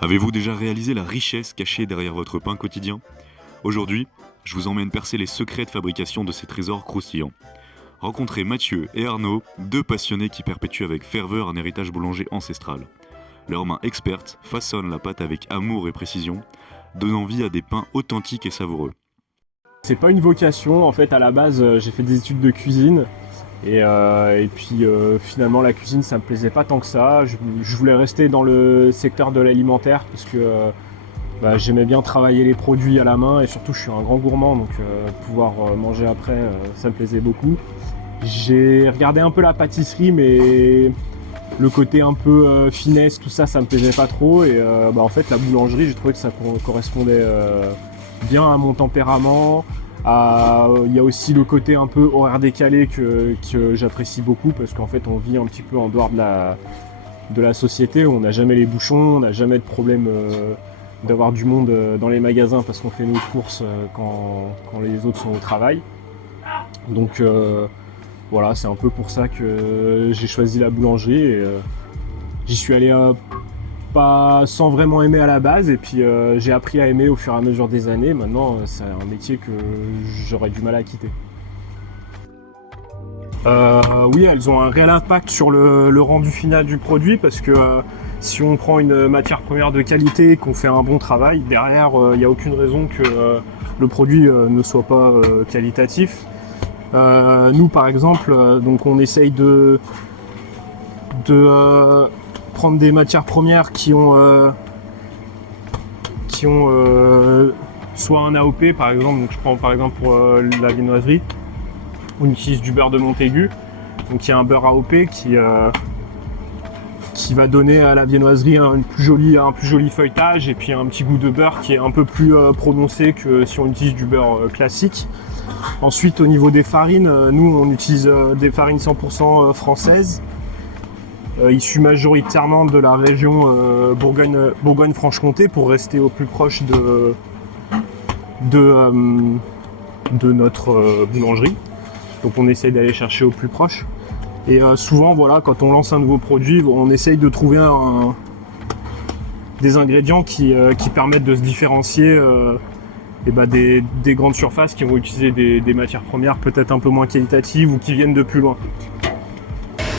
Avez-vous déjà réalisé la richesse cachée derrière votre pain quotidien? Aujourd'hui, je vous emmène percer les secrets de fabrication de ces trésors croustillants. Rencontrez Mathieu et Arnaud, deux passionnés qui perpétuent avec ferveur un héritage boulanger ancestral. Leurs mains expertes façonnent la pâte avec amour et précision, donnant vie à des pains authentiques et savoureux. C'est pas une vocation, en fait à la base j'ai fait des études de cuisine et puis finalement la cuisine ça me plaisait pas tant que ça. Je voulais rester dans le secteur de l'alimentaire parce que j'aimais bien travailler les produits à la main et surtout je suis un grand gourmand donc pouvoir manger après ça me plaisait beaucoup. J'ai regardé un peu la pâtisserie mais le côté un peu finesse tout ça me plaisait pas trop et en fait la boulangerie j'ai trouvé que ça correspondait bien à mon tempérament. Il y a aussi le côté un peu horaire décalé que j'apprécie beaucoup parce qu'en fait on vit un petit peu en dehors de la société, on n'a jamais les bouchons, on n'a jamais de problème d'avoir du monde dans les magasins parce qu'on fait nos courses quand les autres sont au travail. Donc voilà, c'est un peu pour ça que j'ai choisi la boulangerie et j'y suis allé pas sans vraiment aimer à la base et puis j'ai appris à aimer au fur et à mesure des années. Maintenant c'est un métier que j'aurais du mal à quitter. Oui, elles ont un réel impact sur le rendu final du produit parce que si on prend une matière première de qualité et qu'on fait un bon travail, derrière il n'y a aucune raison que le produit ne soit pas qualitatif. Nous par exemple, donc on essaye de prendre des matières premières qui ont soit un AOP par exemple, donc je prends par exemple pour la viennoiserie, on utilise du beurre de Montaigu, donc il y a un beurre AOP qui va donner à la viennoiserie un plus joli feuilletage et puis un petit goût de beurre qui est un peu plus prononcé que si on utilise du beurre classique. Ensuite au niveau des farines, nous on utilise des farines 100% françaises, issues majoritairement de la région Bourgogne-Franche-Comté pour rester au plus proche de notre boulangerie. Donc on essaye d'aller chercher au plus proche. Et souvent voilà, quand on lance un nouveau produit, on essaye de trouver des ingrédients qui permettent de se différencier des grandes surfaces qui vont utiliser des matières premières peut-être un peu moins qualitatives ou qui viennent de plus loin.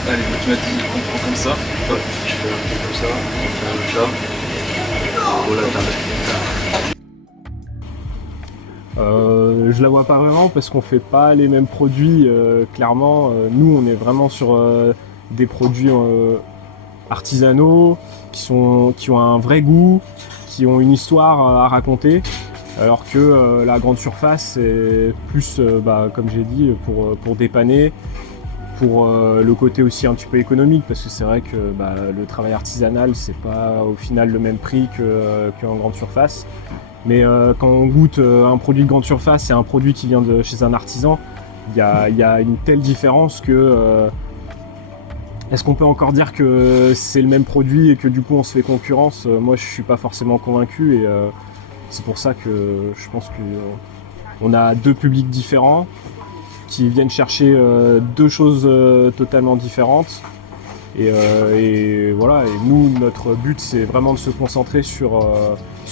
Allez, tu m'as dit on prend comme ça. Hop, je fais un peu comme ça, on fait un autre là. Oh là, je la vois pas vraiment parce qu'on fait pas les mêmes produits. Clairement, nous on est vraiment sur des produits artisanaux qui ont un vrai goût, qui ont une histoire à raconter. Alors que la grande surface c'est plus, comme j'ai dit, pour dépanner, pour le côté aussi un petit peu économique parce que c'est vrai que le travail artisanal c'est pas au final le même prix qu'en grande surface. Mais quand on goûte un produit de grande surface et un produit qui vient de chez un artisan, il y a une telle différence que est-ce qu'on peut encore dire que c'est le même produit et que du coup on se fait concurrence? Moi je suis pas forcément convaincu et c'est pour ça que je pense qu'on a deux publics différents qui viennent chercher deux choses totalement différentes. Et voilà, et nous notre but c'est vraiment de se concentrer sur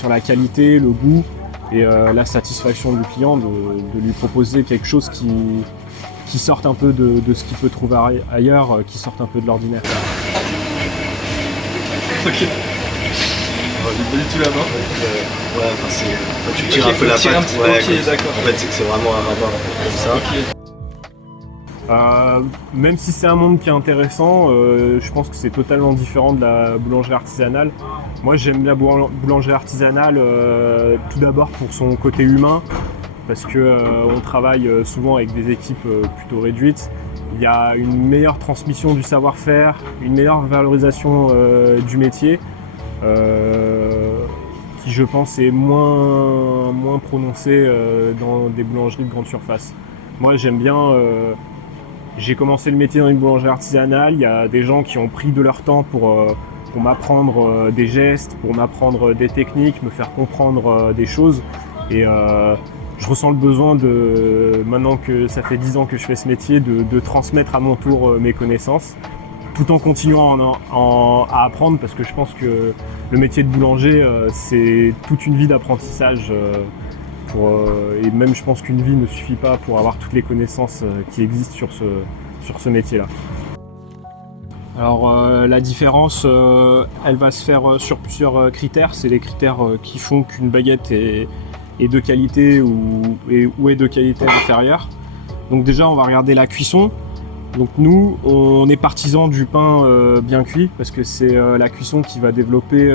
la qualité, le goût et la satisfaction du client, de lui proposer quelque chose qui sorte un peu de ce qu'il peut trouver ailleurs, qui sorte un peu de l'ordinaire. Ok. Pas du tout la main. Ouais, enfin c'est. Tu tires un peu la pâte. Ouais, ok, d'accord. En fait, c'est que c'est vraiment un rabat comme ça. Ok. Même si c'est un monde qui est intéressant, je pense que c'est totalement différent de la boulangerie artisanale. Moi j'aime la boulangerie artisanale tout d'abord pour son côté humain, parce que on travaille souvent avec des équipes plutôt réduites. Il y a une meilleure transmission du savoir-faire, une meilleure valorisation du métier, qui je pense est moins prononcée dans des boulangeries de grande surface. Moi j'aime bien. J'ai commencé le métier dans une boulangerie artisanale, il y a des gens qui ont pris de leur temps pour m'apprendre des gestes, pour m'apprendre des techniques, me faire comprendre des choses. Et je ressens le besoin maintenant que ça fait 10 ans que je fais ce métier, de transmettre à mon tour mes connaissances. tout en continuant à apprendre, parce que je pense que le métier de boulanger, c'est toute une vie d'apprentissage. Et même je pense qu'une vie ne suffit pas pour avoir toutes les connaissances qui existent sur ce métier-là. Alors la différence, elle va se faire sur plusieurs critères. C'est les critères qui font qu'une baguette est de qualité ou est de qualité inférieure. Donc déjà on va regarder la cuisson. Donc nous on est partisans du pain bien cuit, parce que c'est la cuisson qui va développer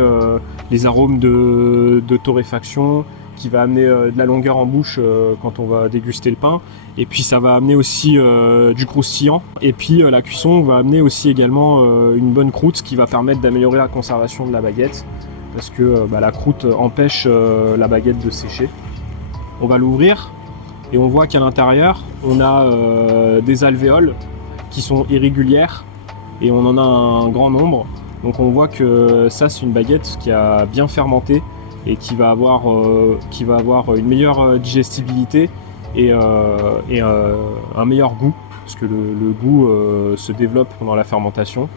les arômes de torréfaction, qui va amener de la longueur en bouche quand on va déguster le pain, et puis ça va amener aussi du croustillant, et puis la cuisson va amener aussi également une bonne croûte, ce qui va permettre d'améliorer la conservation de la baguette, parce que la croûte empêche la baguette de sécher. On va l'ouvrir et on voit qu'à l'intérieur on a des alvéoles qui sont irrégulières, et on en a un grand nombre, donc on voit que ça c'est une baguette qui a bien fermenté et qui va avoir une meilleure digestibilité et un meilleur goût, parce que le goût se développe pendant la fermentation.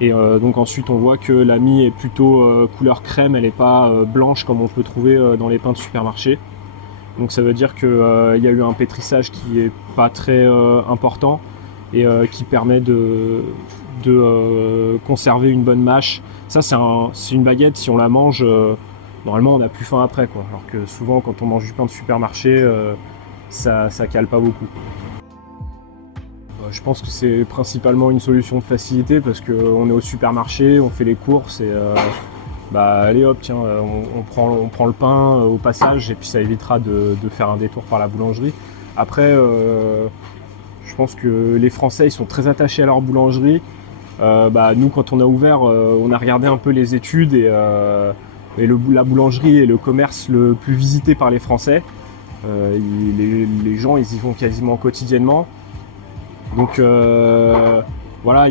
Et donc ensuite on voit que la mie est plutôt couleur crème, elle n'est pas blanche comme on peut trouver dans les pains de supermarché. Donc ça veut dire qu'il y a eu un pétrissage qui est pas très important, et qui permet de conserver une bonne mâche. Ça c'est une baguette, si on la mange, normalement on n'a plus faim après, quoi. Alors que souvent quand on mange du pain de supermarché, ça cale pas beaucoup. Je pense que c'est principalement une solution de facilité, parce qu'on est au supermarché, on fait les courses et allez hop, tiens, on prend le pain au passage, et puis ça évitera de faire un détour par la boulangerie. Après, je pense que les Français ils sont très attachés à leur boulangerie. Nous quand on a ouvert, on a regardé un peu les études, et la boulangerie est le commerce le plus visité par les Français. Les gens ils y vont quasiment quotidiennement. Donc voilà,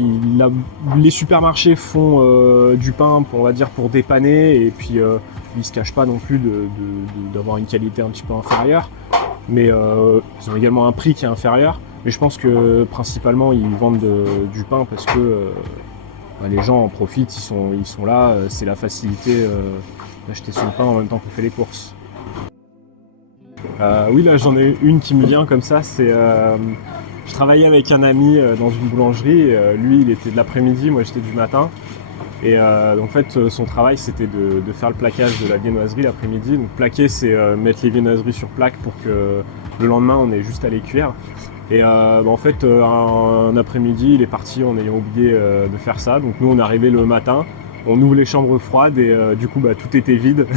les supermarchés font du pain, on va dire, pour dépanner, et puis ils se cachent pas non plus d'avoir une qualité un petit peu inférieure, mais ils ont également un prix qui est inférieur. Mais je pense que principalement ils vendent du pain parce que les gens en profitent, ils sont là, c'est la facilité d'acheter son pain en même temps qu'on fait les courses. Oui, là j'en ai une qui me vient comme ça, je travaillais avec un ami dans une boulangerie, lui il était de l'après-midi, moi j'étais du matin, et donc, en fait son travail c'était de faire le plaquage de la viennoiserie l'après-midi. Donc plaquer, c'est mettre les viennoiseries sur plaque pour que le lendemain on ait juste à les cuire. Et en fait un après-midi il est parti en ayant oublié de faire ça, donc nous on est arrivé le matin, on ouvre les chambres froides et du coup tout était vide.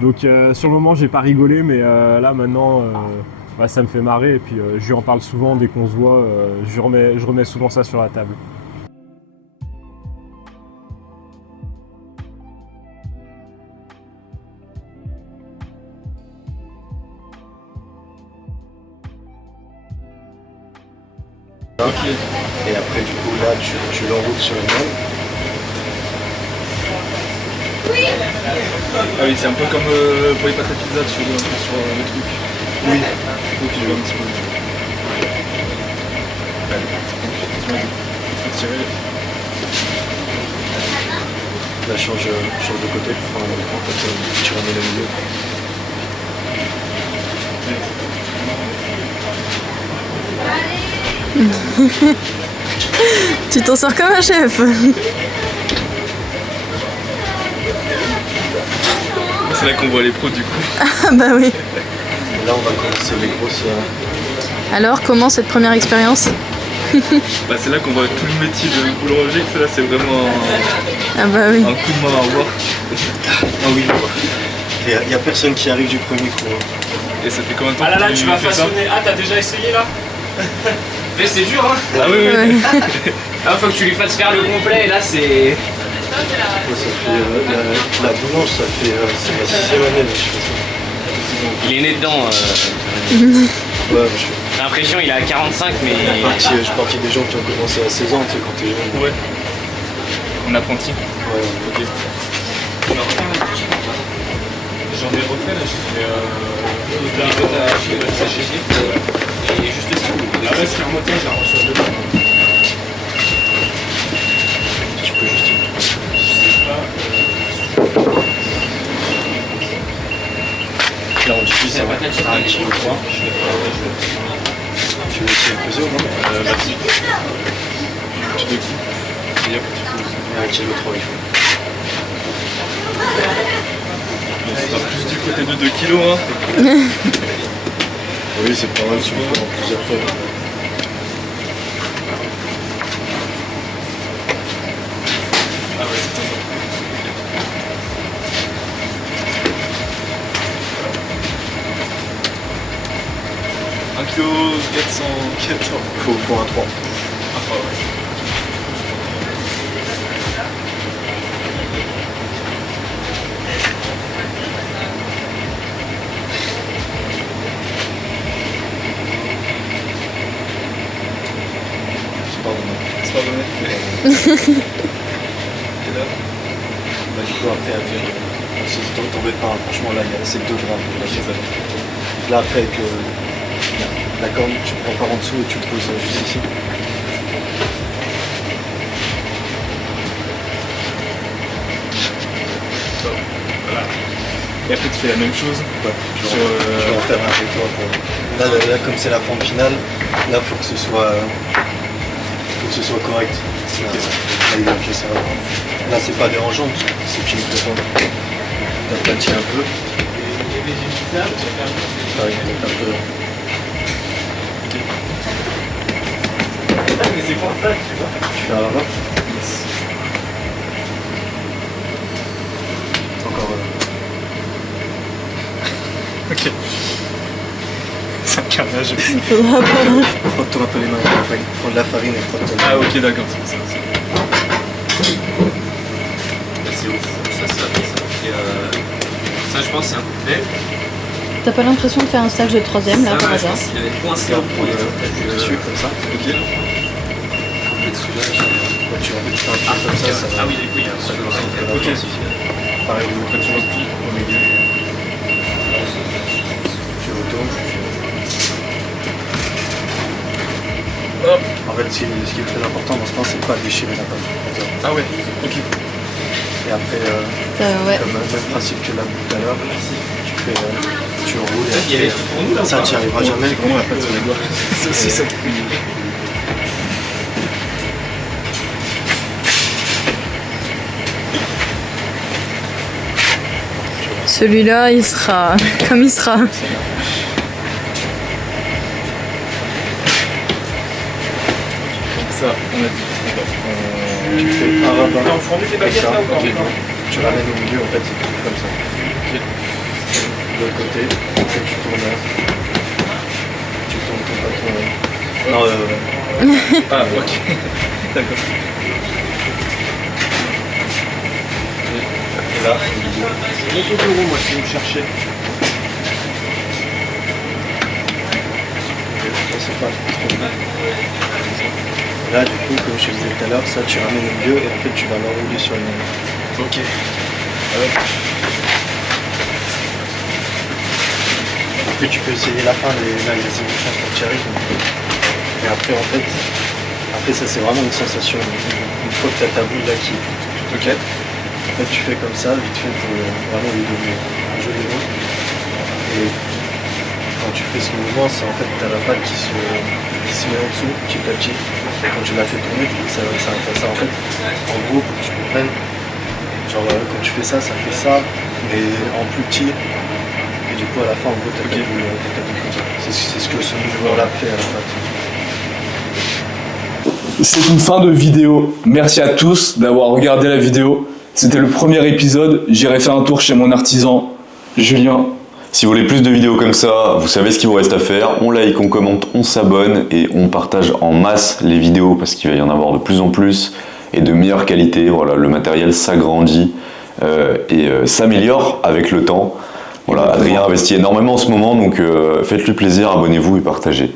Donc sur le moment j'ai pas rigolé, mais là maintenant ça me fait marrer, et puis je lui en parle souvent dès qu'on se voit, je remets souvent ça sur la table. Okay. Et après du coup là tu l'enroules sur le moule. Ah oui, c'est un peu comme pour les pâtes à pizza sur le truc. Oui. Donc tu vas un petit peu. Allez, tu vas tirer. Là change de côté pour prendre un écran, comme ça tu remets le milieu. Tu t'en sors comme un chef. C'est là qu'on voit les pros du coup. Ah bah oui. Là on va commencer les grosses. Alors comment cette première expérience? C'est là qu'on voit tout le métier de boulanger. Là c'est vraiment ah bah oui. un coup de main à avoir. Ah oui, il n'y a personne qui arrive du premier coup. Et ça fait combien de temps? Ah là tu vas façonner. Ah t'as déjà essayé là? Mais c'est dur hein. Ah oui, oui. Là faut que tu lui fasses faire le complet, et là c'est... La boulange, c'est ma 6e année là, je fais ça. Il est né dedans. Ouais, j'ai l'impression il a 45 mais... Je suis parti des gens qui ont commencé à 16 ans, tu sais, quand t'es jeune. Ouais. En apprenti. Ouais, ok. J'en ai refait là, j'ai fait la pâte à sécher. Et juste ça. La reste, c'est un moteur, j'ai reçu dedans. c'est la patate. 1 kg 3. Tu veux essayer de peser ou non? Vas-y. Tu découpes. Et hop, tu poses. 1 kg 3 il faut. Bon, c'est pas plus du côté de 2 kilos, hein. Oui, c'est pas mal si on fait en plusieurs fois. Ah ouais, c'est sympa. Ok. 1 kg 414. Faut un 3. Ah, ouais. C'est pardonné. Et là, Bah, du coup, après, t'embête pas, hein. Franchement, là, c'est 2 grammes. Là, après, avec la corne, tu prends par en dessous et tu le poses juste ici. Et après tu fais la même chose. Ouais, je vais en faire un avec toi. Là, comme c'est la forme finale, là, faut que ce soit correct. Là, il va appuyer ça. Là, c'est pas dérangeant, parce que c'est pile de temps. T'aplatis un peu. Pareil, un peu. Tu fais un là-bas. Encore. Ok. C'est un carnage. Faudra pas. Frotte-toi un peu les mains. Prends de la farine et frotte-toi. Ah ok d'accord, c'est pour ça. C'est ouf. Ça fait, ça je pense c'est un couplet. T'as pas l'impression de faire un stage de 3ème là Ça, par ouais, je hasard? pense qu'il avait coincé en Prends dessus comme ça. Ok. Quand tu fais un peu comme ça, ça va. Ah oui, du coup, il y a un seul Ok. Pareil, Après tu replies au milieu. tu retournes. Hop. En fait, ce qui est très important dans ce pain, c'est de pas déchirer la pâte. Ah ouais, ok. Et après, Ouais. comme le même principe que la boule tout à l'heure, tu roules. Il y avait tout pour nous là. Ça, tu n'y arriveras jamais. Comment la pâte sur les doigts? C'est aussi ça qui est. Celui-là, il sera comme il sera. Ça, on a dit. Tu fais un rabat. T'as enfourné tes baguettes là ou pas? Tu ramènes au milieu, en fait, c'est tout comme ça. De l'autre côté, après, tu tournes là. Tu tournes ton bâton. Non, Ah ok. D'accord. et là, Monte au bureau moi si vous me cherchez. c'est pas trop mal. Là, du coup, comme je te disais tout à l'heure, ça, tu ramènes au milieu et en fait, tu vas l'enrouler sur une. Ok. Après, tu peux essayer la fin, là, il y a 0 chance pour que tu arrives. Et après, en fait, ça, c'est vraiment une sensation. Une fois que tu as ta boule là qui est toute Ok. en fait, tu fais comme ça, vite fait, pour vraiment lui donner un joli nom. Et quand tu fais ce mouvement, c'est en fait, tu as la pâte qui se met en dessous, petit à petit. Et quand tu la fais tourner, ça fait ça. En fait, en gros, pour que tu comprennes, genre, quand tu fais ça, ça fait ça, mais en plus petit. Et du coup, à la fin, en gros, t'as ta boule comme ça. C'est ce que ce mouvement-là fait à la pâte. C'est une fin de vidéo. Merci à tous d'avoir regardé la vidéo. C'était le premier épisode. J'irai faire un tour chez mon artisan, Julien. Si vous voulez plus de vidéos comme ça, vous savez ce qu'il vous reste à faire. On like, on commente, on s'abonne et on partage en masse les vidéos parce qu'il va y en avoir de plus en plus et de meilleure qualité. Voilà, le matériel s'agrandit et s'améliore avec le temps. Voilà, Adrien investit énormément en ce moment, donc faites-lui plaisir, abonnez-vous et partagez.